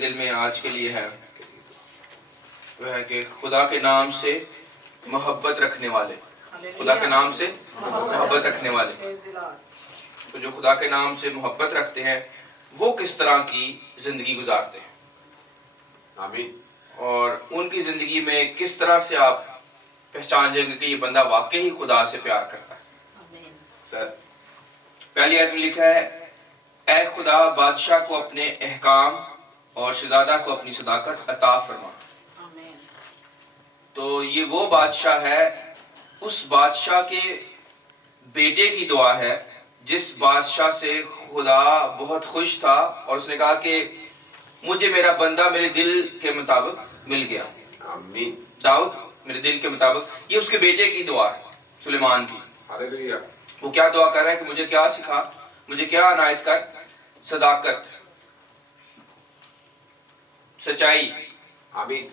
دل میں آج کے لیے ہے وہ ہے کہ خدا کے نام سے محبت رکھنے والے، خدا کے نام سے محبت رکھنے والے، تو جو خدا کے نام سے محبت رکھتے ہیں وہ کس طرح کی زندگی گزارتے ہیں، آمین۔ اور ان کی زندگی میں کس طرح سے آپ پہچان جائیں گے کہ یہ بندہ واقعی خدا سے پیار کرتا ہے۔ سر پہلی آیت میں لکھا ہے، اے خدا بادشاہ کو اپنے احکام اور شہزادہ کو اپنی صداقت عطا فرما۔ تو یہ وہ بادشاہ ہے، اس بادشاہ کے بیٹے کی دعا ہے جس بادشاہ سے خدا بہت خوش تھا اور اس نے کہا کہ مجھے میرا بندہ میرے دل کے مطابق مل گیا، آمین۔ داؤد میرے دل کے مطابق۔ یہ اس کے بیٹے کی دعا ہے، سلیمان کی۔ ہاللیلویہ۔ وہ کیا دعا کر رہا ہے کہ مجھے کیا سکھا، مجھے کیا عنایت کر، صداقت، سچائی، آمین۔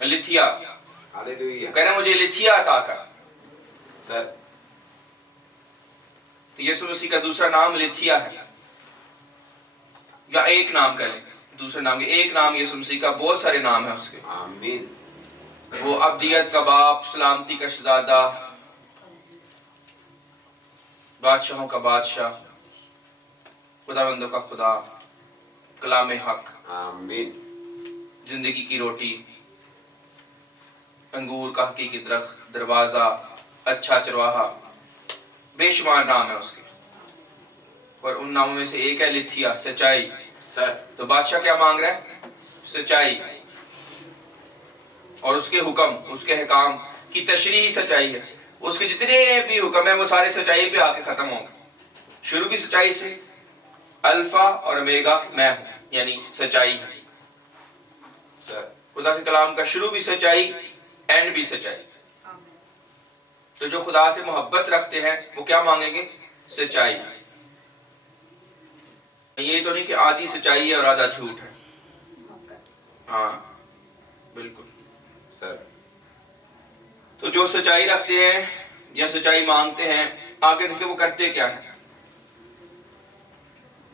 لتھیا، ہاللیلویہ۔ کہہ رہے ہیں مجھے لتھیا عطا کر۔ سر تو یسوع مسیح کا دوسرا نام لتھیا ہے، یا ایک نام کہہ لیں، دوسرے نام کے ایک نام یسوع مسیح کا، بہت سارے نام ہیں اس کے۔ آمین۔ وہ ابدیت کا باپ، سلامتی کا شہزادہ، بادشاہوں کا بادشاہ، خدا بندوں کا خدا، کلام حق، آمین۔ زندگی کی روٹی، انگور کا حقیقی درخت، دروازہ، اچھا چرواہا، بے شمار نام ہے اس کے، اور ان ناموں میں سے ایک ہے لتھیا، سچائی۔ سر تو بادشاہ کیا مانگ رہا ہے؟ سچائی، اور اس کے حکم، اس کے احکام کی تشریح سچائی ہے۔ اس کے جتنے بھی حکم ہیں وہ سارے سچائی پہ آ کے ختم ہوں گے، شروع بھی سچائی سے، الفا اور اومیگا میں ہوں، یعنی سچائی ہے۔ سر خدا کے کلام کا شروع بھی سچائی، اینڈ بھی سچائی۔ تو جو خدا سے محبت رکھتے ہیں وہ کیا مانگیں گے؟ سچائی۔ یہ تو نہیں کہ آدھی سچائی ہے اور آدھا جھوٹ ہے، ہاں بالکل۔ سر تو جو سچائی رکھتے ہیں یا سچائی مانگتے ہیں، آگے دیکھیں وہ کرتے کیا ہیں۔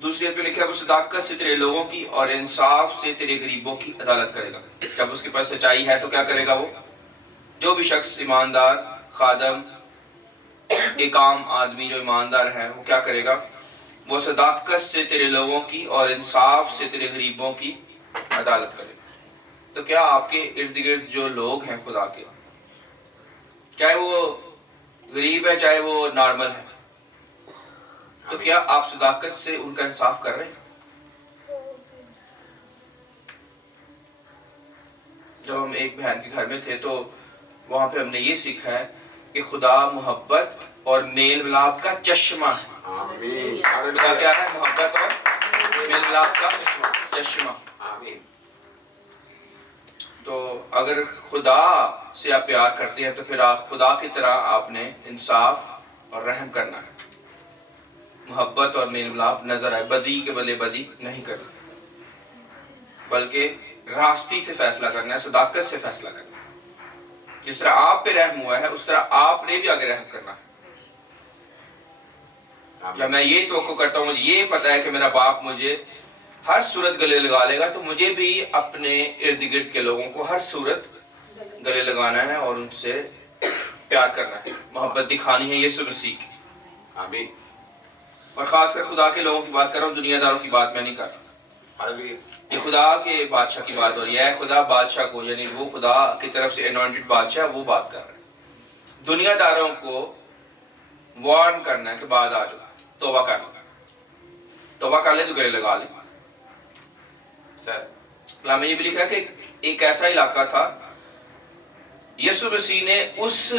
دوسری آیت میں لکھا ہے، وہ صداقت سے تیرے لوگوں کی اور انصاف سے تیرے غریبوں کی عدالت کرے گا۔ جب اس کے پاس سچائی ہے تو کیا کرے گا وہ؟ جو بھی شخص ایماندار، خادم، ایک عام آدمی جو ایماندار ہے، وہ کیا کرے گا؟ وہ صداقت سے تیرے لوگوں کی اور انصاف سے تیرے غریبوں کی عدالت کرے گا۔ تو کیا آپ کے ارد گرد جو لوگ ہیں خدا کے، چاہے وہ غریب ہے چاہے وہ نارمل ہے، تو کیا آپ صداقت سے ان کا انصاف کر رہے ہیں؟ جب ہم ایک بہن کے گھر میں تھے تو وہاں پہ ہم نے یہ سیکھا ہے کہ خدا محبت اور میل ملاپ کا چشمہ ہے۔ آمین۔ خدا کیا ہے؟ محبت اور میل ملاپ کا چشمہ۔ آمین۔ تو اگر خدا سے آپ پیار کرتے ہیں تو پھر خدا کی طرح آپ نے انصاف اور رحم کرنا ہے، محبت اور میل ملاپ نظر آئے، بدی کے بدلے بدی نہیں کرنا، بلکہ راستی سے فیصلہ کرنا ہے، صداقت سے فیصلہ کرنا ہے۔ جس طرح آپ پہ رحم ہوا ہے اس طرح آپ نے بھی آگے رحم کرنا ہے۔ جب میں یہ توقع کرتا ہوں، مجھے یہ پتا ہے کہ میرا باپ مجھے ہر صورت گلے لگا لے گا، تو مجھے بھی اپنے ارد گرد کے لوگوں کو ہر صورت گلے لگانا ہے اور ان سے پیار کرنا ہے، محبت دکھانی ہے یسوع مسیح کی۔ آمین۔ اور خاص کر خدا کے لوگوں کی بات کر رہا ہوں، دنیا داروں کی بات میں نہیں کر رہا۔ ہاللیلویہ۔ یہ خدا کے بادشاہ کی بات ہو رہی ہے، خدا بادشاہ کو، یعنی وہ خدا کی طرف سے انوائنٹڈ بادشاہ، وہ بات کر رہے ہیں۔ دنیا داروں کو وارن کرنا ہے کہ بعد آ جاؤ، توبہ کر لو، توبہ کر لیں تو گلے لگا لیں۔ سر کلام میں یہ بھی لکھا ہے کہ ایک ایسا علاقہ تھا، یسوع مسیح نے اس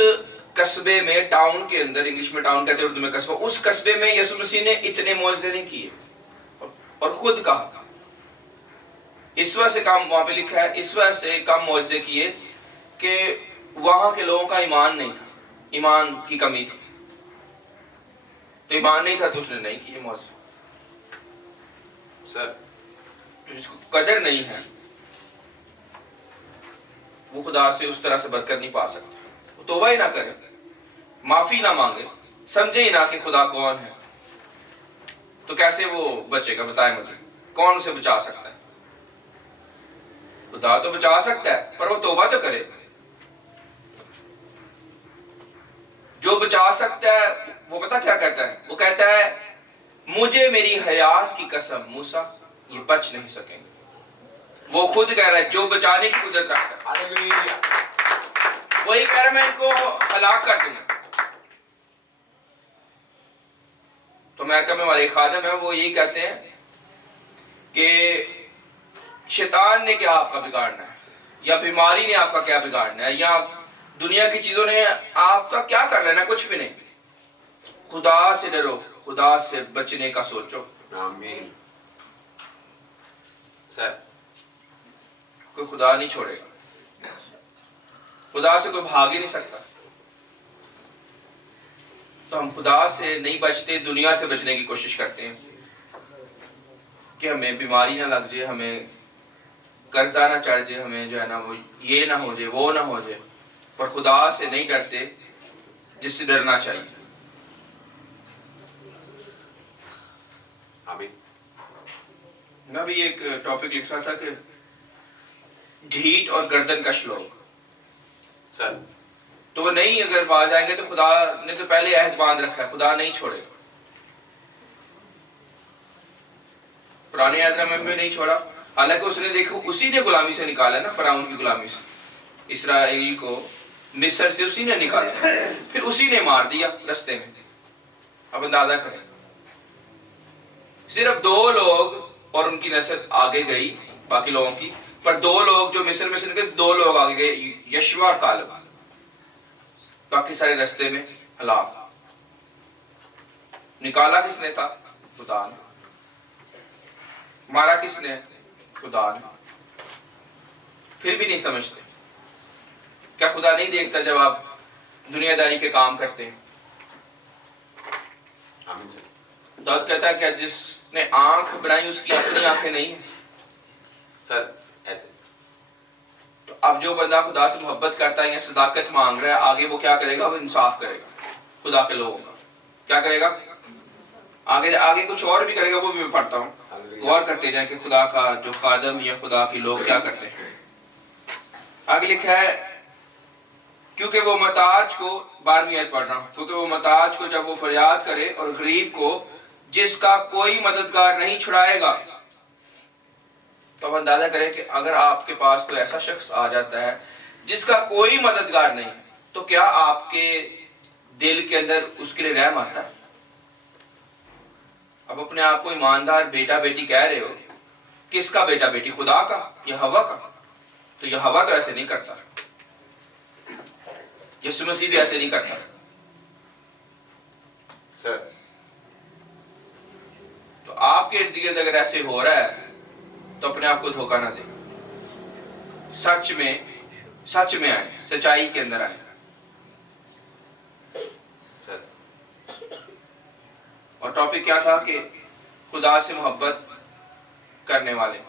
قصبے میں، ٹاؤن کے اندر، انگلش میں ٹاؤن کہتے ہیں، اردو میں قصبہ، اس قصبے میں یسوع مسیح نے اتنے معجزے نہیں کیے، اور خود کہا اس وجہ سے کم، وہاں پہ لکھا ہے اس وجہ سے کم معجزے کیے کہ وہاں کے لوگوں کا ایمان نہیں تھا، ایمان کی کمی تھی۔ تو ایمان نہیں تھا تو اس نے نہیں کیے معجزے۔ سر جس کو قدر نہیں ہے وہ خدا سے اس طرح سے برکت نہیں پا سکتا۔ وہ توبہ ہی نہ کرے، معافی نہ مانگے، سمجھے ہی نہ کہ خدا کون ہے، تو کیسے وہ بچے گا؟ بتائیں مجھے، کون اسے بچا سکتا ہے؟ خدا تو بچا سکتا ہے پر وہ توبہ تو کرے. جو بچا سکتا ہے وہ پتہ کیا کہتا ہے؟ وہ کہتا ہے مجھے میری حیات کی قسم موسیٰ یہ بچ نہیں سکیں گے. وہ خود کہہ رہا ہے جو بچانے کی قدرت رکھتا ہے. Hallelujah. وہی کہہ رہا ہے میں ان کو ہلاک کر دوں گا. تو امریکہ میں ہمارے خادم ہیں وہ یہی کہتے ہیں کہ شیطان نے کیا آپ کا بگاڑنا ہے، یا بیماری نے آپ کا کیا بگاڑنا ہے، یا دنیا کی چیزوں نے آپ کا کیا کر لینا، کچھ بھی نہیں. خدا سے ڈرو، خدا سے بچنے کا سوچو. آمین. سر کوئی خدا نہیں چھوڑے گا، خدا سے کوئی بھاگ ہی نہیں سکتا. تو ہم خدا سے نہیں بچتے، دنیا سے بچنے کی کوشش کرتے ہیں کہ ہمیں بیماری نہ لگ جائے، ہمیں قرضہ نہ چڑھ جائے، ہمیں جو ہے نا وہ یہ نہ ہو جائے، وہ نہ ہو جائے. پر خدا سے نہیں ڈرتے جس سے ڈرنا چاہیے. آمین. میں بھی ایک ٹاپک لکھ رہا تھا کہ ڈھیٹ اور گردن کش لوگ. سر تو وہ نہیں اگر باز آئیں گے تو خدا نے تو پہلے عہد باندھ رکھا ہے، خدا نہیں چھوڑے. پرانے عہد نامے میں نہیں چھوڑا، حالانکہ اس نے دیکھو اسی نے غلامی سے نکالا نا، فرعون کی غلامی سے اسرائیل کو مصر سے اسی نے نکالا، پھر اسی نے مار دیا رستے میں. اب اندازہ کریں، صرف 2 لوگ اور ان کی نسل آگے گئی باقی لوگوں کی، پر 2 لوگ جو مصر میں سے نکلے 2 لوگ آگے گئے، یشوا اور کالب. باقی سارے رستے میں ہلاک. نکالا کس نے تھا؟ خدا نے. مارا کس نے؟ خدا نے. پھر بھی نہیں سمجھتے. کیا خدا نہیں دیکھتا جب آپ دنیا داری کے کام کرتے ہیں؟ آمین. سر داؤد کہتا ہے کہ جس نے آنکھ بنائی اس کی اپنی آنکھیں نہیں ہیں. سر ایسے تو اب جو بندہ خدا سے محبت کرتا ہے یا صداقت مانگ رہا ہے، آگے وہ کیا کرے گا؟ وہ انصاف کرے گا خدا کے لوگوں کا. کیا کرے گا؟ آگے کچھ اور بھی کرے گا، وہ بھی میں پڑھتا ہوں. غور کرتے جائیں کہ خدا کا جو خادم یا خدا کے لوگ کیا کرتے ہیں. آگے لکھا ہے کیونکہ وہ محتاج کو، 12ویں آیت پڑھ رہا ہوں، کیونکہ وہ محتاج کو جب وہ فریاد کرے اور غریب کو جس کا کوئی مددگار نہیں چھڑائے گا. تو اب اندازہ کریں کہ اگر آپ کے پاس کوئی ایسا شخص آ جاتا ہے جس کا کوئی مددگار نہیں، تو کیا آپ کے دل کے اندر اس کے لیے رحم آتا ہے؟ اب اپنے آپ کو ایماندار بیٹا بیٹی کہہ رہے ہو، کس کا بیٹا بیٹی؟ خدا کا یا ہوا کا؟ تو یہ ہوا تو ایسے نہیں کرتا، یسوع مسیح بھی ایسے نہیں کرتا. سر تو آپ کے ارد گرد اگر ایسے ہو رہا ہے تو اپنے آپ کو دھوکہ نہ دیں. سچ میں آئیں، سچائی کے اندر آئیں. سر اور ٹاپک کیا تھا کہ خدا سے محبت کرنے والے،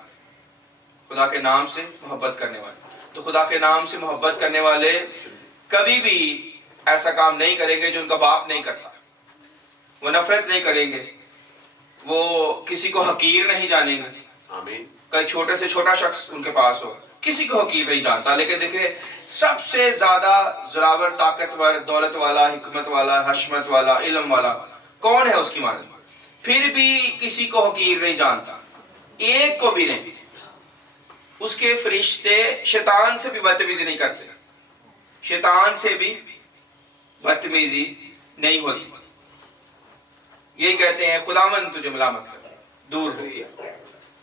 خدا کے نام سے محبت کرنے والے. تو خدا کے نام سے محبت کرنے والے کبھی بھی ایسا کام نہیں کریں گے جو ان کا باپ نہیں کرتا. وہ نفرت نہیں کریں گے، وہ کسی کو حقیر نہیں جانیں گے. آمین. کئی چھوٹے سے چھوٹا شخص ان کے پاس ہو، کسی کو حقیر نہیں جانتا. لیکن دیکھیں سب سے زیادہ زراور، طاقتور، دولت والا، حکمت والا، حشمت والا، علم والا کون ہے اس کی مانند؟ پھر بھی کسی کو حقیر نہیں جانتا، ایک کو بھی نہیں. اس کے فرشتے شیطان سے بھی بدتمیزی نہیں کرتے، شیطان سے بھی بدتمیزی نہیں ہوتی. یہی کہتے ہیں خداوند تجھے ملامت کر، دور ہو.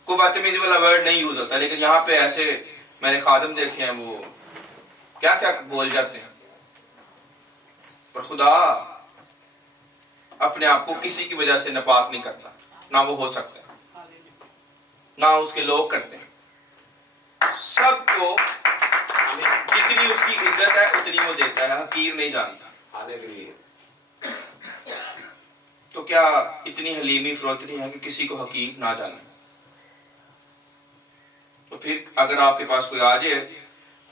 کوئی بدتمیزی والا ورڈ نہیں یوز ہوتا. لیکن یہاں پہ ایسے میں نے خادم دیکھے ہیں وہ کیا کیا بول جاتے ہیں. پر خدا اپنے آپ کو کسی کی وجہ سے ناپاک نہیں کرتا، نہ وہ ہو سکتا ہے، نہ اس کے لوگ کرتے ہیں. سب کو جتنی اس کی عزت ہے اتنی وہ دیتا ہے، حقیر نہیں جانتا. ہاللیلویہ. تو کیا اتنی حلیمی فروتنی ہے کہ کسی کو حقیر نہ جانے؟ تو پھر اگر آپ کے پاس کوئی آ جائے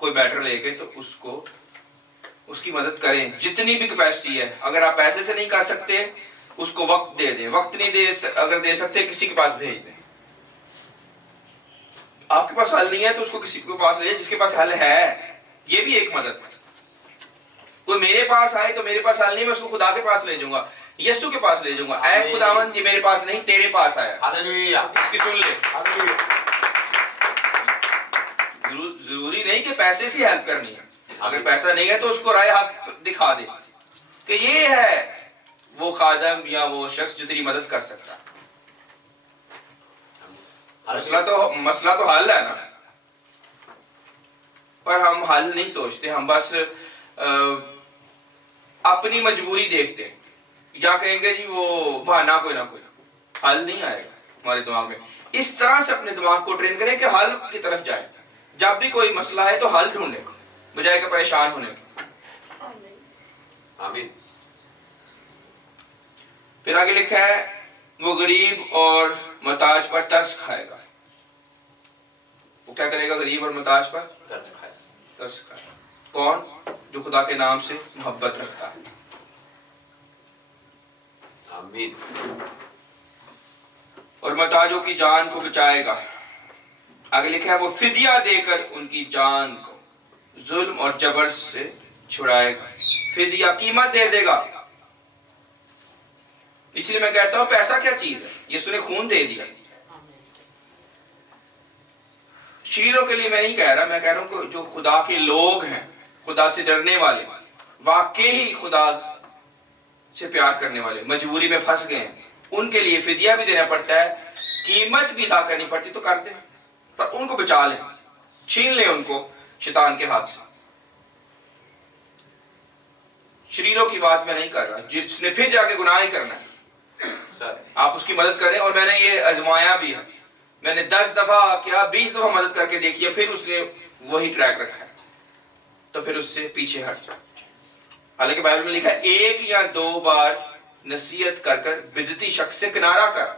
کوئی بیٹر لے کے، تو اس کی مدد کریں جتنی بھی کیپیسٹی ہے. اگر آپ پیسے سے نہیں کر سکتے اس کو وقت دے دیں، وقت نہیں اگر دے سکتے کسی کے پاس بھیج دیں. آپ کے پاس حل نہیں ہے تو اس کو کسی کے پاس لے جائے جس کے پاس حل ہے. یہ بھی ایک مدد. کوئی میرے پاس آئے تو میرے پاس حل نہیں, میں اس کو خدا کے پاس لے جاؤں گا, یسوع کے پاس لے جاؤں گا. اے خداوند یہ میرے پاس نہیں, تیرے پاس آیا. ہاللویہ. اس کی سن لے. ہاللویہ. ضروری نہیں کہ پیسے سے ہیلپ کرنی ہے. اگر پیسہ نہیں ہے تو اس کو رائے حق دکھا دے کہ یہ ہے وہ خادم یا وہ شخص جو تیری مدد کر سکتا ہے. مسئلہ تو حل ہے نا, پر ہم حل نہیں سوچتے. ہم بس اپنی مجبوری دیکھتے ہیں, یا کہیں گے جی وہ بہانا کوئی نہ کوئی. حل نہیں آئے گا ہمارے دماغ میں. اس طرح سے اپنے دماغ کو ٹرین کریں کہ حل کی طرف جائے. جب بھی کوئی مسئلہ ہے تو حل ڈھونڈے بجائے کہ پریشان ہونے کے. آمین. پھر آگے لکھا ہے وہ غریب اور محتاج پر ترس کھائے گا. وہ کیا کرے گا؟ غریب اور محتاج پر ترس کھائے. ترس کھائے. کون؟ جو خدا کے نام سے محبت رکھتا ہے. آمین. اور محتاجوں کی جان کو بچائے گا. آگے لکھا ہے وہ فدیہ دے کر ان کی جان کو ظلم اور جبر سے چھڑائے گا. فدیہ قیمت دے دے گا. اس لیے میں کہتا ہوں پیسہ کیا چیز ہے؟ یسوع نے خون دے دیا. شریروں کے لیے میں نہیں کہہ رہا, میں کہہ رہا ہوں کہ جو خدا کے لوگ ہیں, خدا سے ڈرنے والے, واقعی خدا سے پیار کرنے والے, مجبوری میں پھنس گئے ہیں, ان کے لیے فدیہ بھی دینا پڑتا ہے, قیمت بھی ادا کرنی پڑتی تو کر دیں, پر ان کو بچا لیں, چھین لیں ان کو شیطان کے ہاتھ سے. شریروں کی بات میں نہیں کر رہا, جس نے پھر جا کے گناہ ہی کرنا ہے آپ اس کی مدد کریں. اور میں نے یہ آزمایا بھی ہے, میں نے 10 دفعہ کیا 20 دفعہ مدد کر کے دیکھی ہے, پھر اس نے وہی ٹریک رکھا ہے, تو پھر اس سے پیچھے ہٹ جائے. حالانکہ بائبل میں لکھا ہے 1 یا 2 بار نصیحت کر کر بدعتی شخص سے کنارہ کر.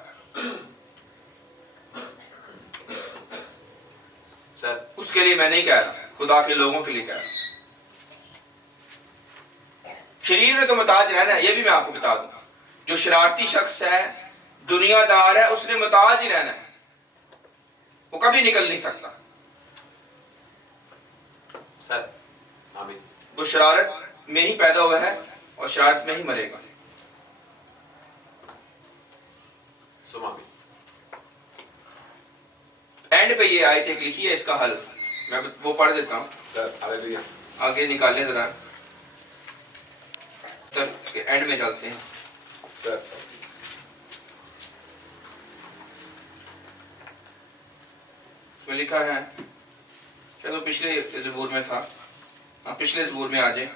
سر اس کے لیے میں نہیں کہہ رہا, خدا کے لوگوں کے لیے کہہ رہا. شریر نے تو محتاج رہنا ہے, یہ بھی میں آپ کو بتا دوں. جو شرارتی شخص ہے, دنیا دار ہے, اس نے محتاج ہی رہنا ہے, وہ کبھی نکل نہیں سکتا. سر آمین. وہ شرارت میں ہی پیدا ہوا ہے اور شرارت میں ہی مرے گا. سم آمین. اینڈ پہ یہ آیت ایک لکھی ہے, اس کا حل میں وہ پڑھ دیتا ہوں. سر ہاللویہ. آگے نکالیں ذرا, اینڈ میں چلتے ہیں. سر اس میں لکھا ہے, شاید وہ پچھلے زبور میں تھا, پچھلے زبور میں آ جائے,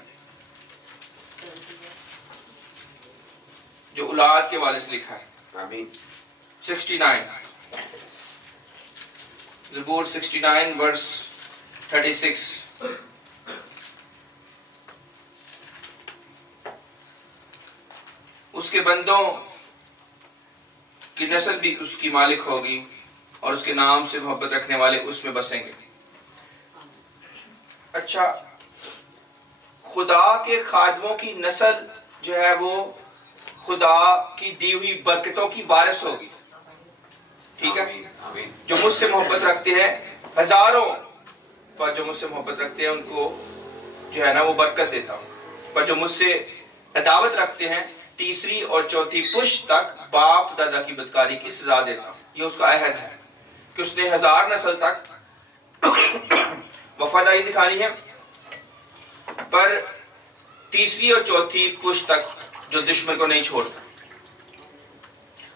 جو اولاد کے والے سے لکھا ہے. آمین. 69 زبور 69 ورس 36. اس کے بندوں کی نسل بھی اس کی مالک ہوگی اور اس کے نام سے محبت رکھنے والے اس میں بسیں گے. اچھا, خدا کے خادموں کی نسل جو ہے وہ خدا کی دی ہوئی برکتوں کی وارث ہوگی. ٹھیک ہے, آمین. جو مجھ سے محبت رکھتے ہیں, ہزاروں پر جو مجھ سے محبت رکھتے ہیں ان کو جو ہے نا وہ برکت دیتا ہوں, پر جو مجھ سے عداوت رکھتے ہیں 3 اور 4 پشت تک باپ دادا کی بدکاری کی سزا دیتا ہوں. یہ اس کا عہد ہے کہ اس نے 1000 نسل تک وفاداری دکھانی ہے, پر 3 اور 4 پشت تک جو دشمن کو نہیں چھوڑتا.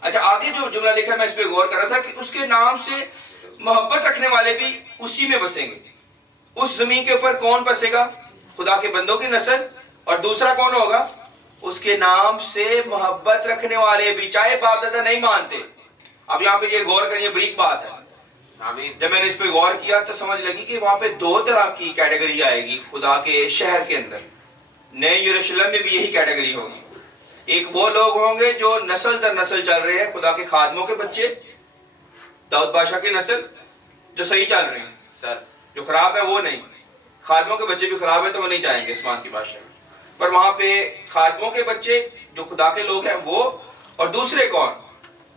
اچھا, آگے جو جملہ لکھا ہے میں اس پہ غور کر رہا تھا کہ اس کے نام سے محبت رکھنے والے بھی اسی میں بسیں گے. اس زمین کے اوپر کون بسے گا؟ خدا کے بندوں کی نسل. اور دوسرا کون ہوگا؟ اس کے نام سے محبت رکھنے والے بھی, چاہے باپ دادا نہیں مانتے. اب یہاں پہ یہ غور کریں, یہ بڑی بات ہے. آمین. جب میں نے اس پہ غور کیا تو سمجھ لگی کہ وہاں پہ 2 طرح کی کیٹیگری آئے گی خدا کے شہر کے اندر. نئے یروشلم میں بھی یہی کیٹیگری ہوگی. ایک وہ لوگ ہوں گے جو نسل در نسل چل رہے ہیں, خدا کے خادموں کے بچے, داؤد بادشاہ کی نسل جو صحیح چل رہے ہیں. سر جو خراب ہے وہ نہیں, خادموں کے بچے بھی خراب ہیں تو وہ نہیں جائیں گے آسمان کی بادشاہ میں. پر وہاں پہ خادموں کے بچے جو خدا کے لوگ ہیں وہ, اور دوسرے کون؟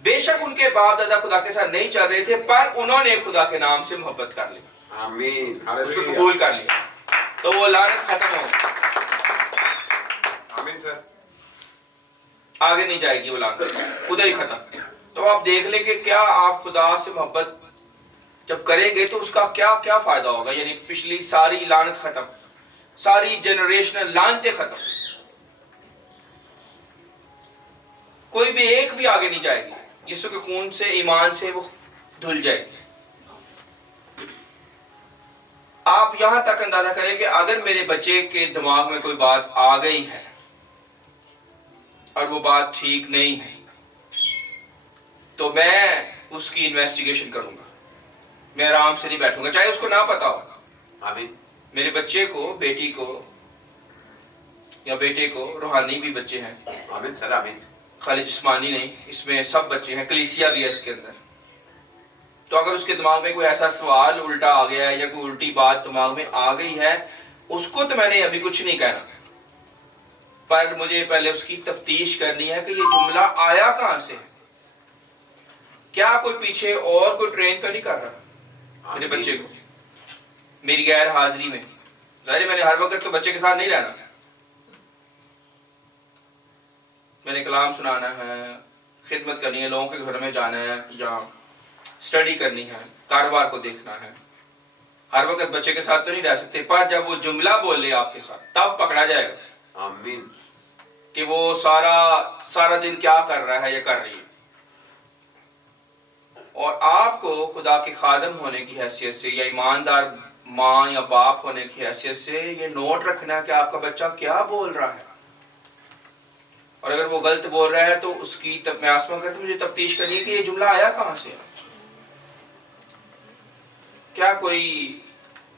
بے شک ان کے باپ دادا خدا کے ساتھ نہیں چل رہے تھے پر انہوں نے خدا کے نام سے محبت کر لی, آمین اس کو ہاللویہ قبول کر لیا, تو وہ لعنت ختم ہو گئی, آمین سر آگے نہیں جائے گی وہ لعنت, ادھر ہی ختم. تو آپ دیکھ لیں کہ کیا آپ خدا سے محبت جب کریں گے تو اس کا کیا کیا فائدہ ہوگا. یعنی پچھلی ساری لعنت ختم, ساری جنریشنل لعنتیں ختم, کوئی بھی ایک بھی آگے نہیں جائے گی, یسوع کے خون سے ایمان سے وہ دھل جائے گی. آپ یہاں تک اندازہ کریں کہ اگر میرے بچے کے دماغ میں کوئی بات آ گئی ہے اور وہ بات ٹھیک نہیں ہے تو میں اس کی انویسٹیگیشن کروں گا, میں آرام سے نہیں بیٹھوں گا چاہے اس کو نہ پتا ہو. آمین میرے بچے کو, بیٹی کو یا بیٹے کو, روحانی بھی بچے ہیں, آمین سر آمین خالی جسمانی نہیں, اس میں سب بچے ہیں, کلیسیا بھی ہے اس کے اندر. تو اگر اس کے دماغ میں کوئی ایسا سوال الٹا آ گیا ہے یا کوئی الٹی بات دماغ میں آ گئی ہے, اس کو تو میں نے ابھی کچھ نہیں کہنا, پر مجھے پہلے اس کی تفتیش کرنی ہے کہ یہ جملہ آیا کہاں سے, کیا کوئی پیچھے اور کوئی ٹرین تو نہیں کر رہا میرے بچے کو میری غیر حاضری میں. ظاہر ہے میں نے ہر وقت تو بچے کے ساتھ نہیں رہنا, میں نے کلام سنانا ہے, خدمت کرنی ہے, لوگوں کے گھر میں جانا ہے یا اسٹڈی کرنی ہے, کاروبار کو دیکھنا ہے. ہر وقت بچے کے ساتھ تو نہیں رہ سکتے, پر جب وہ جملہ بول لے آپ کے ساتھ تب پکڑا جائے گا آمین کہ وہ سارا دن کیا کر رہا ہے یا کر رہی ہے. اور آپ کو خدا کے خادم ہونے کی حیثیت سے یا ایماندار ماں یا باپ ہونے کی حیثیت سے یہ نوٹ رکھنا ہے کہ آپ کا بچہ کیا بول رہا ہے, اور اگر وہ غلط بول رہا ہے تو اس کی میں آسمان کرتا مجھے تفتیش کرنی ہے کہ یہ جملہ آیا کہاں سے. کیا کوئی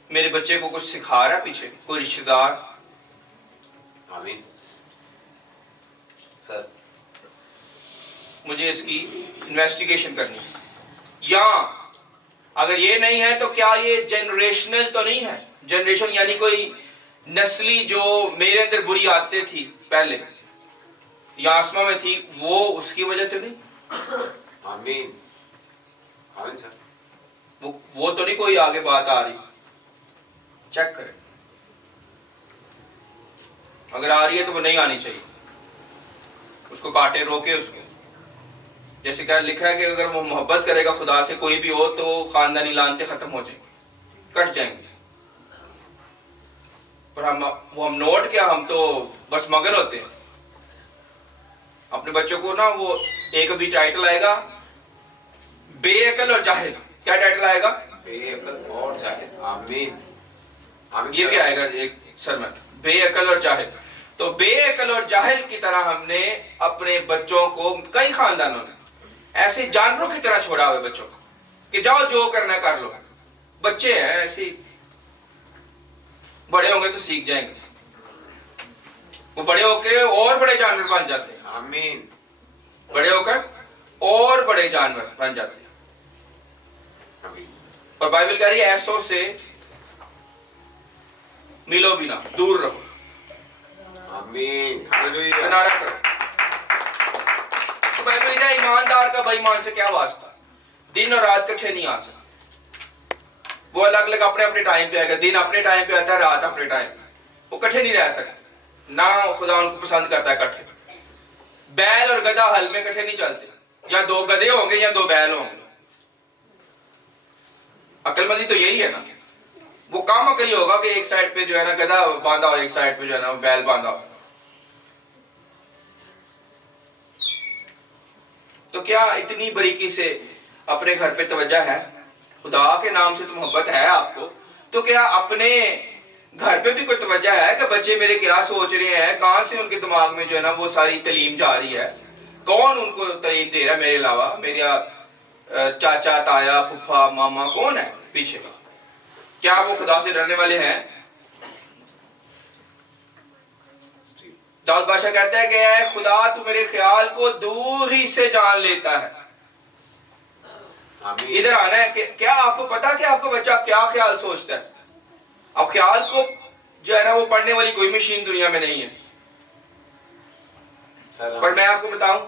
میرے بچے کو کچھ سکھا رہا ہے پیچھے, کوئی رشتہ دار. آمین سر مجھے اس کی انویسٹیگیشن کرنی ہے. یا اگر یہ نہیں ہے تو کیا یہ جنریشنل تو نہیں ہے, جنریشن یعنی کوئی نسلی جو میرے اندر بری عادتیں تھی پہلے یا آسما میں تھی, وہ اس کی وجہ تو نہیں, آمین آمین سر وہ تو نہیں کوئی آگے بات آ رہی. چیک کریں, اگر آ رہی ہے تو وہ نہیں آنی چاہیے, اس کو کاٹے, روکے اس کو. جیسے کہ لکھا ہے کہ اگر وہ محبت کرے گا خدا سے کوئی بھی ہو تو خاندانی لعنتیں ختم ہو جائیں گی, کٹ جائیں گے. پر ہم نوٹ کیا, ہم تو بس مگن ہوتے ہیں اپنے بچوں کو نا. وہ ایک بھی ٹائٹل آئے گا بے عقل اور جاہل. کیا ٹائٹل آئے گا؟ بے عقل اور جاہل. آمین آمین یہ بھی آئے گا ایک سر میں, بے عقل اور جاہل. تو بے عقل اور جاہل کی طرح ہم نے اپنے بچوں کو, کئی خاندانوں نے ایسے جانوروں کی طرح چھوڑا ہوئے بچوں کو کہ جاؤ جو کرنا کر لو. بچے ہیں ایسے, بڑے ہوں گے تو سیکھ جائیں گے, وہ بڑے ہو کے اور بڑے جانور بن جاتے ہیں. آمین بڑے ہو کر اور بڑے جانور بن جاتے ہیں. آمین اور بائبل کہہ رہی ہے ایسوں سے ملو بھی نہ, دور رہو, آمین ہاللویہ کنارہ کرو. تو بائبل کہہ ایماندار کا بے ایمان سے کیا واسطہ, دن اور رات کٹھے نہیں آ سکتے. وہ الگ الگ اپنے اپنے ٹائم پہ آئے گا, دن اپنے ٹائم پہ آتا ہے, رات اپنے ٹائم پہ, وہ کٹھے نہیں رہ سکتے. نہ خدا ان کو پسند کرتا ہے کٹھے. بیل اور گدھا ہل میں کٹھے نہیں چلتے, یا دو گدھے ہوں گے یا دو بیل ہوں گے. عقل مندی تو یہی ہے نا. وہ کم عقل ہی ہوگا کہ ایک سائڈ پہ جو ہے نا گدھا باندھا ہو, ایک سائڈ پہ جو ہے نا بیل باندھا ہو. تو کیا اتنی باریکی سے اپنے گھر پہ توجہ ہے, خدا کے نام سے تو محبت ہے آپ کو, تو کیا اپنے گھر پہ بھی کوئی توجہ ہے کہ بچے میرے کیا سوچ رہے ہیں, کہاں سے ان کے دماغ میں جو ہے نا وہ ساری تعلیم جا رہی ہے, کون ان کو تعلیم دے رہا ہے میرے علاوہ, میرا چاچا تایا پھوپھا ماما کون ہے پیچھے کا, کیا وہ خدا سے ڈرنے والے ہیں؟ داؤد بادشاہ کہتا ہے کہ اے خدا تو میرے خیال کو دور ہی سے جان لیتا ہے. آمین ادھر آنا ہے کہ کیا آپ کو پتا کہ آپ کا بچہ کیا خیال سوچتا ہے. اب خیال کو جو ہے نا وہ پڑھنے والی کوئی مشین دنیا میں نہیں ہے. سر پر میں آپ کو بتاؤں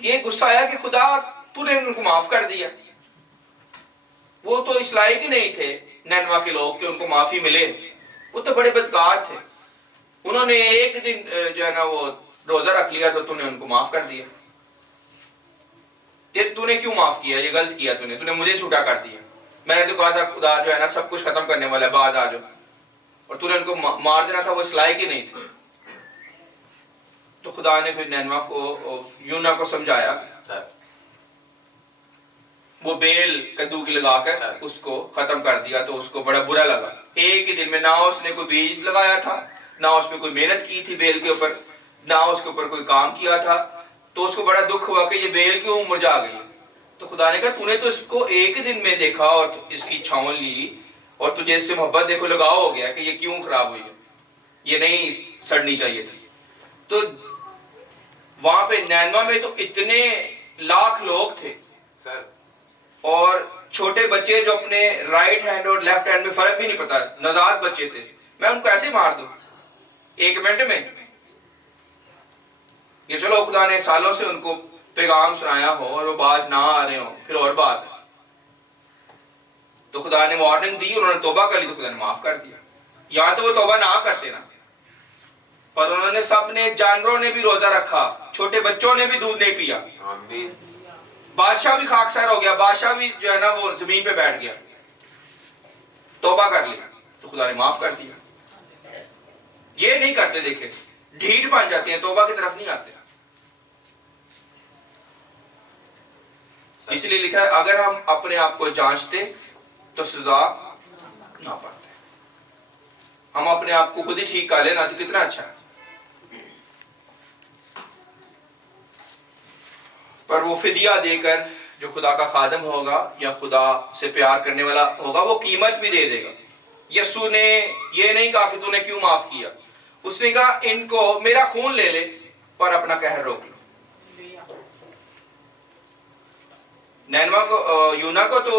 یہ غصہ آیا کہ خدا تو نے ان کو معاف کر دیا. وہ تو اس لائق ہی نہیں تھے نینوا کے لوگ کہ ان کو معافی ملے. وہ تو بڑے بدکار تھے. انہوں نے ایک دن جو ہے نا وہ روزہ رکھ لیا تو نے ان کو معاف کر دیا. تو نے کیوں معاف کیا؟ یہ غلط کیا تو نے مجھے چھوٹا کر دیا. میں نے تو کہا تھا خدا جو ہے نا سب کچھ ختم کرنے والا ہے, بعد آ جاؤ, اور تو نے ان کو مار دینا تھا, وہ اس لائق ہی نہیں تھے. تو خدا نے پھر نینوا کو یونا کو سمجھایا. وہ بیل کدو کی لگا کر اس کو ختم کر دیا. تو اس کو بڑا برا لگا. ایک ہی دن میں نہ اس نے کوئی بیج لگایا تھا, نہ اس پہ کوئی محنت کی تھی بیل کے اوپر, نہ اس کے اوپر کوئی کام کیا تھا. تو اس کو بڑا دکھ ہوا کہ یہ بیل کیوں مرجھا گئی. تو خدا نے کہا تو نے تو اس کو ایک دن میں دیکھا اور اس کی چھاؤں لی اور تجھے اس سے محبت دیکھو لگاؤ ہو گیا کہ یہ کیوں خراب ہوئی ہے, یہ نہیں سڑنی چاہیے تھی. تو وہاں پہ نینوا میں تو اتنے لاکھ لوگ تھے اور چھوٹے بچے جو اپنے رائٹ ہینڈ اور لیفٹ ہینڈ میں فرق بھی نہیں پتا, نوزاد بچے تھے. میں ان کو ایسے مار دوں ایک منٹ میں؟ یہ چلو خدا نے سالوں سے ان کو پیغام سنایا ہو اور وہ باز نہ آ رہے ہوں پھر اور بات ہے. تو خدا نے وارننگ دی, انہوں نے توبہ کر لی تو خدا نے معاف کر دیا. یا تو وہ توبہ نہ کرتے نا, اور انہوں نے سب نے, جانوروں نے بھی روزہ رکھا, چھوٹے بچوں نے بھی دودھ نہیں پیا, بادشاہ بھی خاکسار ہو گیا, بادشاہ بھی جو ہے نا وہ زمین پہ بیٹھ گیا, توبہ کر لی تو خدا نے معاف کر دیا. یہ نہیں کرتے, دیکھیں ڈھیٹ بن جاتے ہیں, توبہ کی طرف نہیں آتے. اس لیے لکھا ہے اگر ہم اپنے آپ کو جانچتے تو سزا نہ پاتے. ہم اپنے آپ کو خود ہی ٹھیک کر لینا تو کتنا اچھا ہے. پر وہ فدیہ دے کر جو خدا کا خادم ہوگا یا خدا سے پیار کرنے والا ہوگا وہ قیمت بھی دے دے گا. یسوع نے یہ نہیں کہا کہ تو نے کیوں معاف کیا, اس نے کہا ان کو میرا خون لے لے پر اپنا قہر روک لو. نینوا کو, یونا کو تو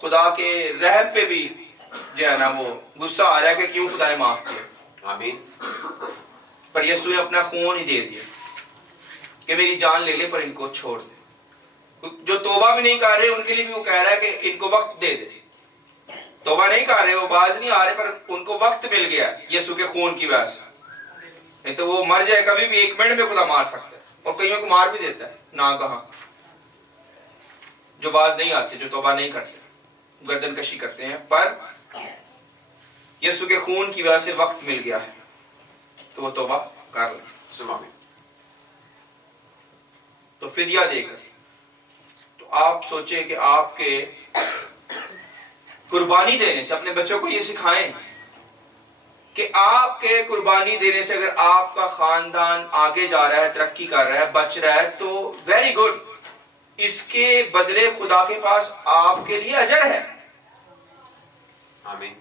خدا کے رحم پہ بھی جو ہے نا وہ غصہ آ رہا ہے کہ کیوں خدا نے معاف کیا. آمین. پر یسوع نے اپنا خون ہی دے دیا کہ میری جان لے لے پر ان کو چھوڑ دے. جو توبہ بھی نہیں کر رہے ان کے لیے بھی وہ کہہ رہا ہے کہ ان کو وقت دے دے. توبہ نہیں کر رہے, وہ باز نہیں آ رہے, پر ان کو وقت مل گیا یسوع کے خون کی وجہ سے. نہیں تو وہ مر جائے کبھی بھی, ایک منٹ میں خدا مار سکتا ہے, اور کئیوں کو مار بھی دیتا ہے نہ کہاں. جو باز نہیں آتے, جو توبہ نہیں کرتے, گردن کشی کرتے ہیں, پر یسوع کے خون کی وجہ سے وقت مل گیا ہے تو وہ توبہ کر لیں. تو فدیہ دے کر تو آپ سوچیں کہ آپ کے قربانی دینے سے, اپنے بچوں کو یہ سکھائیں کہ آپ کے قربانی دینے سے اگر آپ کا خاندان آگے جا رہا ہے, ترقی کر رہا ہے, بچ رہا ہے تو ویری گڈ, اس کے بدلے خدا کے پاس آپ کے لیے اجر ہے. آمین.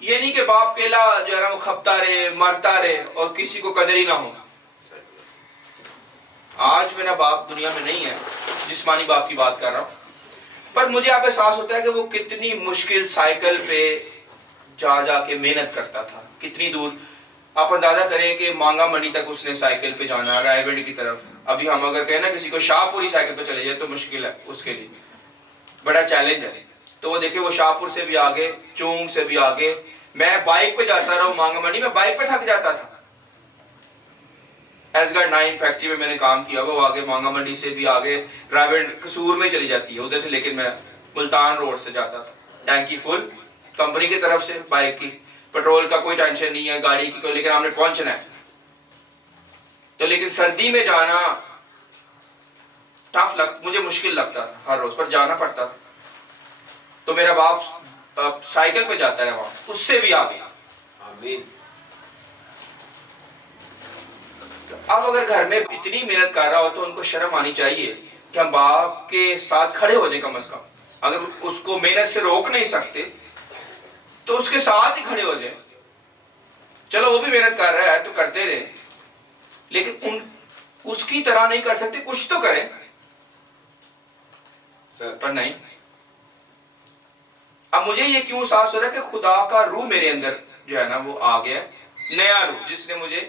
یہ نہیں کہ باپ کیلا جو ہے نا وہ کھپتا رہے, مرتا رہے اور کسی کو قدر ہی نہ ہو. آج میرا باپ دنیا میں نہیں ہے, جسمانی باپ کی بات کر رہا ہوں, پر مجھے آپ احساس ہوتا ہے کہ وہ کتنی مشکل سائیکل پہ جا جا کے محنت کرتا تھا, کتنی دور. آپ اندازہ کریں کہ مانگا منڈی تک اس نے سائیکل پہ جانا, رائے گڑھ کی طرف. ابھی ہم اگر کہیں نا کسی کو شاہ پوری سائیکل پہ چلے جائے تو مشکل ہے, اس کے لیے بڑا چیلنج ہے. تو وہ دیکھیں وہ شاہ پور سے بھی آگے, چونگ سے بھی آگے. میں بائک پہ جاتا رہا ہوں مانگا منڈی, میں بائک پہ تھک جاتا تھا. ایس گارڈ 9 فیکٹری میں نے کام کیا, وہ آگے مانگا منڈی سے بھی آگے رائے قصور میں چلی جاتی ہے ادھر سے, لیکن میں ملتان روڈ سے جاتا تھا. ٹینکی فل کمپنی کی طرف سے, بائک کی, پیٹرول کا کوئی ٹینشن نہیں ہے, گاڑی کی کوئی, لیکن ہم نے پہنچنا ہے. تو لیکن سردی میں جانا ٹف مجھے مشکل لگتا تھا, ہر روز پر جانا پڑتا تھا. تو میرا باپ سائیکل پہ جاتا ہے وہاں, اس سے بھی آگے. آمین. اب اگر گھر میں اتنی محنت کر رہا ہو تو ان کو شرم آنی چاہیے کہ ہم باپ کے ساتھ کھڑے ہو جائیں کم از کم. اگر اس کو محنت سے روک نہیں سکتے تو اس کے ساتھ ہی کھڑے ہو جائیں. چلو وہ بھی محنت کر رہا ہے تو کرتے رہے, لیکن اس کی طرح نہیں کر سکتے, کچھ تو کریں. پر نہیں. اب مجھے یہ کیوں احساس ہو رہا ہے کہ خدا کا روح میرے اندر جو ہے نا وہ آ گیا, نیا روح جس نے مجھے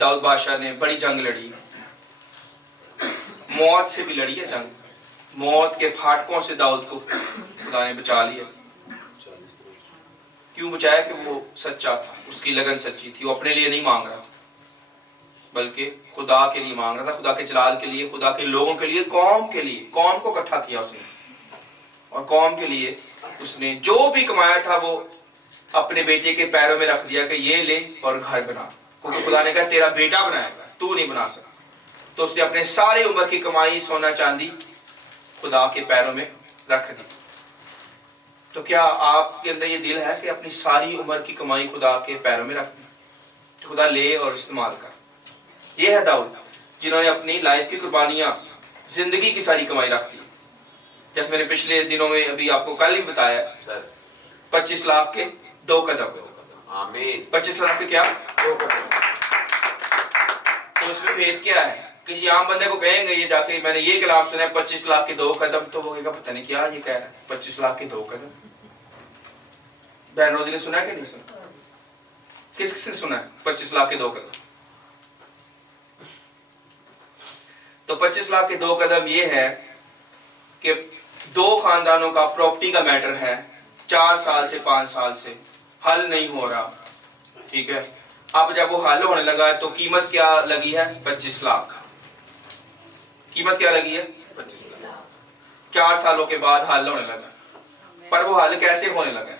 داؤد بادشاہ نے بڑی جنگ لڑی, موت سے بھی لڑی ہے جنگ. موت کے پھاٹکوں سے داؤد کو خدا نے بچا لیا. کیوں بچایا؟ کہ وہ سچا تھا, اس کی لگن سچی تھی. وہ اپنے لیے نہیں مانگ رہا تھا بلکہ خدا کے لیے مانگ رہا تھا, خدا کے جلال کے لیے, خدا کے لوگوں کے لیے, قوم کے لیے. قوم کو اکٹھا کیا اس نے, اور قوم کے لیے اس نے جو بھی کمایا تھا وہ اپنے بیٹے کے پیروں میں رکھ دیا کہ یہ لے اور گھر بنا, کیونکہ خدا نے کہا تیرا بیٹا بنائے گا, تو نہیں بنا سکتا. تو اس نے اپنے ساری عمر کی کمائی سونا چاندی خدا کے پیروں میں رکھ دی. تو کیا آپ کے اندر یہ دل ہے کہ اپنی ساری عمر کی کمائی خدا کے پیروں میں رکھ دی, خدا لے اور استعمال کر؟ یہ ہے داؤد جنہوں نے اپنی لائف کی قربانیاں, زندگی کی ساری کمائی رکھ دی. جیسے میں نے پچھلے دنوں میں ابھی آپ کو کل ہی بتایا, 25 لاکھ کے 2 قدم. آمین. 25 لاکھ کے کیا 2 قدم. تو اس میں بھید کیا ہے؟ کسی عام بندے کو کہیں گے یہ جا کے میں نے یہ کلام سنا ہے 25 لاکھ کے 2 قدم, تو وہ کہے گا پتہ نہیں کیا یہ کہہ رہا ہے 25 لاکھ کے 2 قدم. بہن روزی نے سنا ہے کہ نہیں سنا؟ کس کس نے سنا ہے 25 لاکھ کے 2 قدم؟ تو 25 لاکھ کے 2 قدم یہ ہے کہ 2 خاندانوں کا پراپرٹی کا میٹر ہے, 4 سال سے 5 سال سے حل نہیں ہو رہا. ٹھیک ہے, اب جب وہ حل ہونے لگا تو قیمت کیا لگی ہے؟ 25 لاکھ. قیمت کیا لگی ہے؟ 25 لاکھ. 4 سالوں کے بعد حل ہونے لگا. پر وہ حل کیسے ہونے لگا؟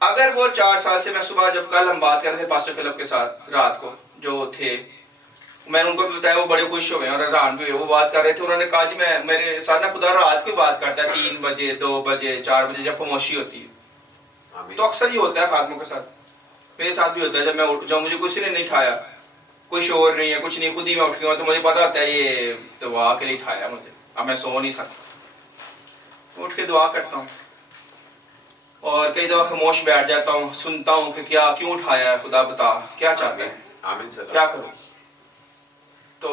اگر وہ 4 سال سے, میں صبح جب کل ہم بات کر رہے تھے پاسٹر فلپ کے ساتھ رات کو جو تھے, میں نے ان کو بھی بتایا, وہ بڑے خوش ہوئے اور حیران بھی ہوئے. وہ بات کر رہے تھے, انہوں نے کہا جی میں میرے ساتھ نا خدا رات کو بات کرتا ہے 3 بجے 2 بجے 4 بجے جب خاموشی ہوتی ہے. تو اکثر یہ ہوتا ہے خادموں کے ساتھ, میرے ساتھ بھی ہوتا ہے. جب میں اٹھ جاؤں مجھے کسی نے نہیں اٹھایا, کوئی شور نہیں ہے, کچھ نہیں, خود ہی میں اٹھ گیا ہوں, تو مجھے پتا ہوتا ہے یہ دعا کے لیے اٹھایا مجھے, اب میں سو نہیں سکتا. اٹھ کے دعا کرتا ہوں اور کئی دفعہ خاموش بیٹھ جاتا ہوں, سنتا ہوں کہ کیا کیوں اٹھایا ہے, خدا بتا کیا چاہتے ہیں, کیا کروں. تو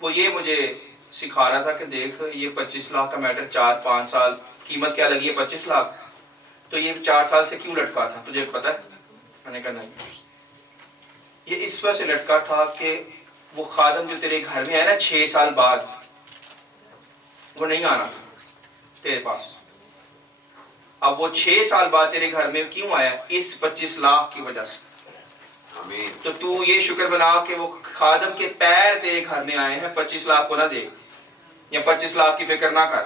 وہ یہ مجھے سکھا رہا تھا کہ دیکھ یہ 25 لاکھ کا میٹر 4-5 سال قیمت کیا لگی ہے 25 لاکھ, تو یہ 4 سال سے کیوں لٹکا تھا تجھے پتا ہے؟ میں نے کہا نہیں, یہ اس وجہ سے لٹکا تھا کہ وہ خادم جو تیرے گھر میں ہے نا 6 سال بعد, وہ نہیں آنا تھا تیرے پاس. اب وہ 6 سال بعد تیرے گھر میں کیوں آیا؟ اس 25 لاکھ کی وجہ سے. تو تو یہ شکر بنا کہ وہ خادم کے پیر تیرے گھر میں آئے ہیں, 25 لاکھ کو نہ دے, یا 25 لاکھ کی فکر نہ کر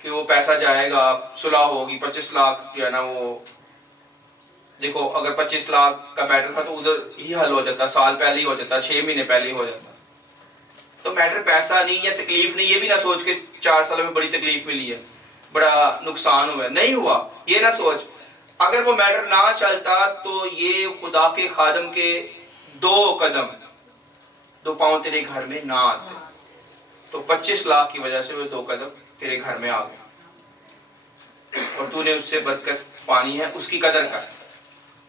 کہ وہ پیسہ جائے گا صلح ہوگی. 25 لاکھ جو ہے نا وہ دیکھو, اگر 25 لاکھ کا میٹر تھا تو ادھر ہی حل ہو جاتا, سال پہلے ہی ہو جاتا, 6 مہینے پہلے ہی ہو جاتا. تو میٹر پیسہ نہیں ہے, تکلیف نہیں, یہ بھی نہ سوچ کے 4 سالوں میں بڑی تکلیف ملی ہے, بڑا نقصان ہوا ہے, نہیں ہوا. یہ نہ سوچ, اگر وہ میٹر نہ چلتا تو یہ خدا کے خادم کے 2 قدم 2 پاؤں تیرے گھر میں نہ آتے. تو 25 لاکھ کی وجہ سے وہ 2 قدم تیرے گھر میں آ گئے, اور تو نے اس سے برکت پانی ہے. اس کی قدر کر,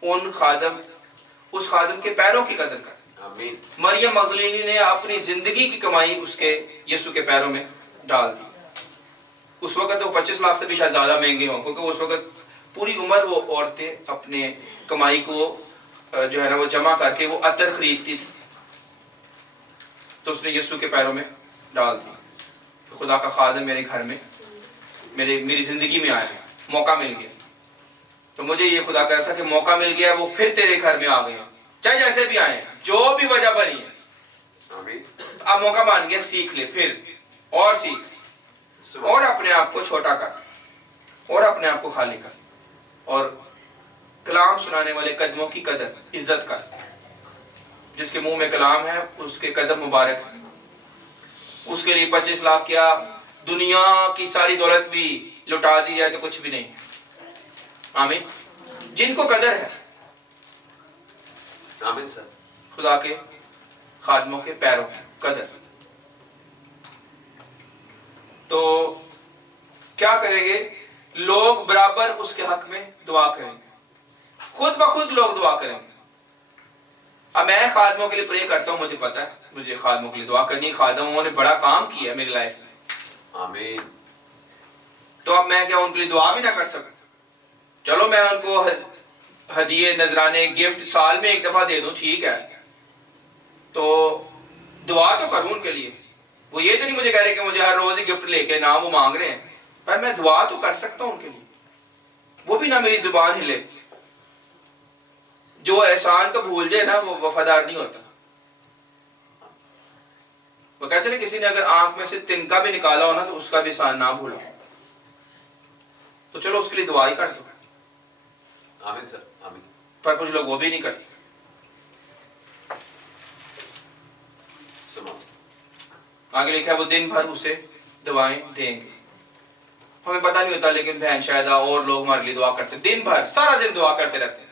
اس خادم کے پیروں کی قدر کر. مریم مغدلینی نے اپنی زندگی کی کمائی اس کے یسوع کے پیروں میں ڈال دی. اس وقت وہ 25 لاکھ سے بھی شاید زیادہ مہنگے ہوں, کیونکہ اس وقت پوری عمر وہ عورتیں اپنے کمائی کو جو ہے نا وہ جمع کر کے وہ عطر خریدتی تھی. تو اس نے یسوع کے پیروں میں ڈال دی. خدا کا خادم میرے گھر میں میری زندگی میں آیا ہے, موقع مل گیا. تو مجھے یہ خدا کہہ رہا تھا کہ موقع مل گیا, وہ پھر تیرے گھر میں آ گئے, چاہے جیسے بھی آئے, جو بھی وجہ بنی ہے. اب موقع بن گیا, سیکھ لے, پھر اور سیکھ, اور اپنے آپ کو چھوٹا کر, اور اپنے آپ کو خالی کر, اور کلام سنانے والے قدموں کی قدر عزت کر. جس کے منہ میں کلام ہے اس کے قدم مبارک ہے. اس کے لیے 25 لاکھ کیا دنیا کی ساری دولت بھی لٹا دی جائے تو کچھ بھی نہیں. آمین. جن کو قدر ہے, آمین سر, خدا کے خادموں کے پیروں کی قدر. تو کیا کریں گے لوگ؟ برابر اس کے حق میں دعا کریں گے, خود بخود لوگ دعا کریں گے. اب میں خادموں کے لیے پرے کرتا ہوں, مجھے پتا ہے مجھے خادموں کے لیے دعا کرنی, خادموں نے بڑا کام کیا ہے میری لائف میں. آمین. تو اب میں کیا ان کے لیے دعا بھی نہ کر سکتا؟ چلو میں ان کو ہدیے نذرانے گفٹ سال میں ایک دفعہ دے دوں ٹھیک ہے، تو دعا تو کروں ان کے لیے. وہ یہ تو نہیں مجھے کہہ رہے کہ مجھے ہر روز ہی گفٹ لے کے نہ وہ مانگ رہے ہیں، پر میں دعا تو کر سکتا ہوں ان کے لیے. وہ بھی نہ میری زبان ہلے. جو احسان کو بھول جائے نا وہ وفادار نہیں ہوتا. وہ کہتے ہیں کسی نے اگر آنکھ میں سے تنکا بھی نکالا ہو نا تو اس کا بھی احسان نہ بھولو. تو چلو اس کے لیے دعا ہی کر دو. آمین سر آمین. پر کچھ لوگ وہ بھی نہیں کرتے. آگے لکھا ہے وہ دن بھر اسے دعائیں دیں گے. ہمیں پتہ نہیں ہوتا لیکن بہن شاید اور لوگ ہمارے لیے دعا کرتے ہیں. دن بھر سارا دن دعا کرتے رہتے ہیں،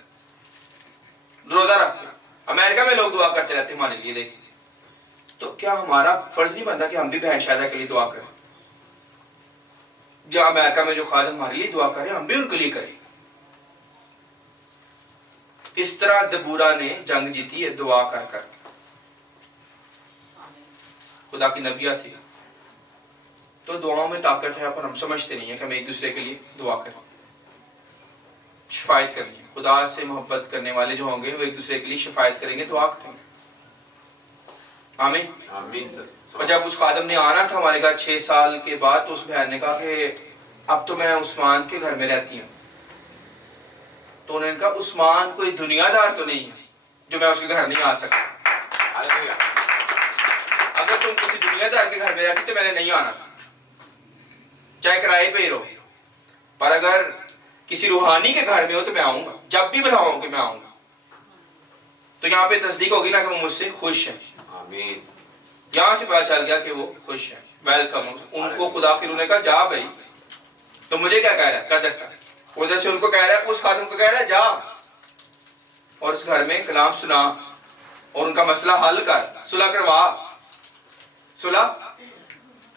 روزہ رکھ کے. امریکہ میں لوگ دعا کرتے رہتے ہیں ہمارے لیے. دیکھیں تو کیا ہمارا فرض نہیں بنتا کہ ہم بھی بہن شاہدہ کے لیے دعا کریں؟ جو امریکہ میں جو خادم ہمارے لیے دعا کریں ہم بھی ان کے لیے کریں. اس طرح دبورا نے جنگ جیتی ہے دعا کر کر. خدا کی نبیہ تھی تو دعاؤں میں طاقت ہے، پر ہم سمجھتے نہیں ہیں کہ ہم ایک دوسرے کے لیے دعا کریں، شفاعت کرنی ہے. خدا سے محبت کرنے والے جو ہوں گے وہ ایک دوسرے کے لیے شفاعت کریں گے، دعا کریں گے. آمین آمین سر. اور جب اس خادم نے آنا تھا ہمارے گھر 6 سال کے بعد تو اس بہن نے کہا کہ اب تو میں عثمان کے گھر میں رہتی ہوں. تو انہوں نے کہا عثمان کوئی دنیا دار تو نہیں ہے جو میں اس کے گھر نہیں آ سکتا. ہاللیلویہ. اگر تم کسی دنیا دار کے گھر میں رہتی تو میں نے نہیں آنا تھا، چاہے کرائے پہ ہی رہو. پر اگر کسی روحانی کے گھر میں ہو تو میں آؤں گا، جب بھی بلاؤں کہ میں آؤں گا. تو یہاں پہ تصدیق ہوگی نا کہ وہ مجھ سے خوش ہیں. آمین. یہاں سے پتا چل گیا کہ وہ خوش ہیں. ویلکم. ان کو خدا کی روح نے کہا جا بھائی. تو مجھے کیا کہہ رہا ہے؟ قدر کر. ادھر سے ان کو کہہ رہا ہے، اس خادم کو کہہ رہا ہے جا اور اس گھر میں کلام سنا اور ان کا مسئلہ حل کر، صلح کروا. صلح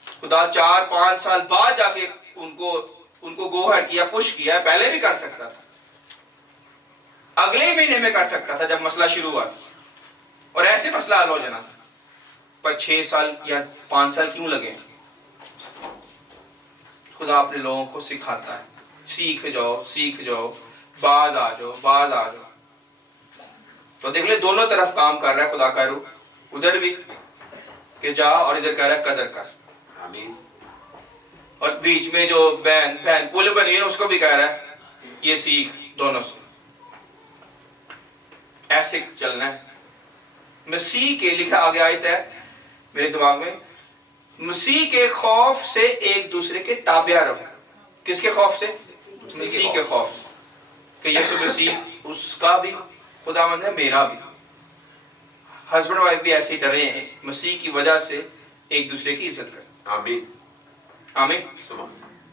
خدا 4-5 سال بعد جا کے ان کو گو ہیڈ کیا، پش کیا. پہلے بھی کر سکتا تھا، اگلے مہینے میں کر سکتا تھا جب مسئلہ شروع ہوا اور ایسے مسئلہ حل ہو جانا تھا. پر 6 سال یا 5 سال کیوں لگے؟ خدا اپنے لوگوں کو سکھاتا ہے. سیکھ جاؤ، باز آ جاؤ. تو دیکھ لیں دونوں طرف کام کر رہا ہے خدا کا روح. ادھر بھی کہ جا اور ادھر کہہ رہا ہے قدر کر. آمین. اور بیچ میں جو بہن پل بنی ہے اس کو بھی کہہ رہا ہے یہ سیکھ دونوں سے. ایسے چلنا ہے. مسیح کے لکھا آگے آیت ہے میرے دماغ میں، مسیح کے خوف سے ایک دوسرے کے تابع رہو. کس کے خوف سے؟ مسیح کے خوف سے. کہ یسوع مسیح اس کا بھی خداوند ہے، میرا بھی. ہسبینڈ وائف بھی ایسے ڈرے ہیں، مسیح کی وجہ سے ایک دوسرے کی عزت کریں. آمین. آمین.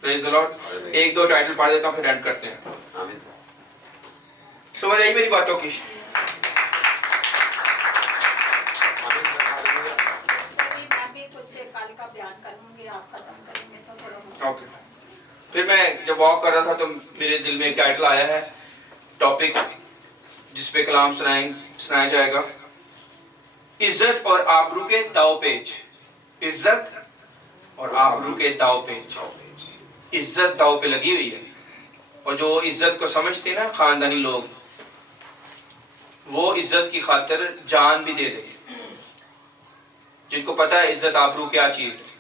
پریز دی لارڈ. 1-2 ٹائٹل پڑھ دیتا ہوں پھر اینڈ کرتے ہیں. آمین سر. سمجھ آئی میری باتوں کی؟ اوکے. پھر میں جب واک کر رہا تھا تو میرے دل میں ایک ٹائٹل آیا ہے، ٹاپک جس پہ کلام سنایا جائے گا، عزت اور آبرو کے داؤ پیچ. عزت اور آبرو کے داؤ پیچ. عزت داؤ پہ لگی ہوئی ہے اور جو عزت کو سمجھتے ہیں نا خاندانی لوگ، وہ عزت کی خاطر جان بھی دے دیں. جن کو پتا ہے عزت آبرو کیا چیز ہے.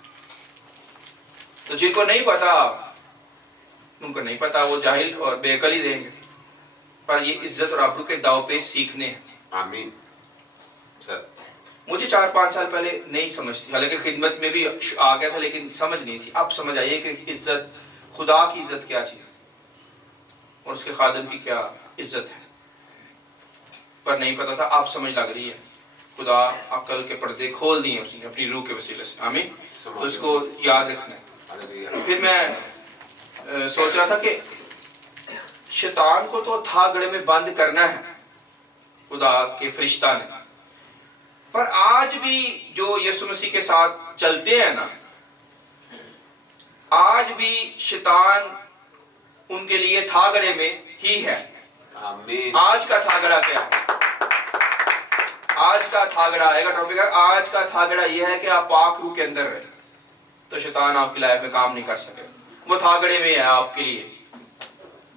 تو جن کو نہیں پتا ان کو نہیں پتا، وہ جاہل اور بے عقل ہی رہیں گے. پر یہ عزت اور آبرو کے داؤ پہ سیکھنے ہیں. آمین سر. مجھے 4-5 سال پہلے نہیں سمجھ تھی، حالانکہ خدمت میں بھی آ گیا تھا لیکن سمجھ نہیں تھی. اب سمجھ آئیے کہ عزت، خدا کی عزت کیا چیز اور اس کے خادم کی کیا عزت ہے. پر نہیں پتا تھا، اب سمجھ لگ رہی ہے. خدا عقل کے پردے کھول دیے اس نے اپنی روح کے وسیلے سے. آمین. تو اس کو یاد رکھنا ہے. پھر میں سوچ رہا تھا کہ شیطان کو تو تھاگڑے میں بند کرنا ہے خدا کے فرشتہ نے. پر آج بھی جو یسوع مسیح کے ساتھ چلتے ہیں نا، آج بھی شیطان ان کے لیے تھاگڑے میں ہی ہے. آمین. آج کا تھاگڑا کیا ہے؟ آج کا تھاگڑا آئے گا ٹاپک ہے. آج کا تھاگڑا یہ ہے کہ آپ پاک روح کے اندر رہیں تو شیطان آپ کی لائف میں کام نہیں کر سکے. وہ تھاگڑے میں ہے آپ کے لیے.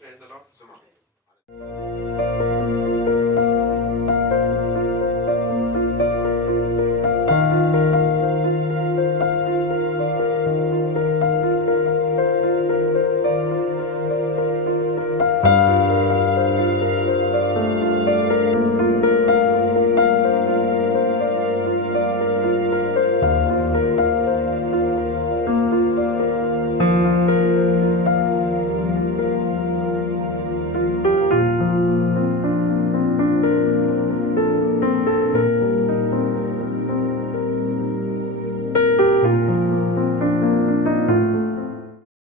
Praise the Lord.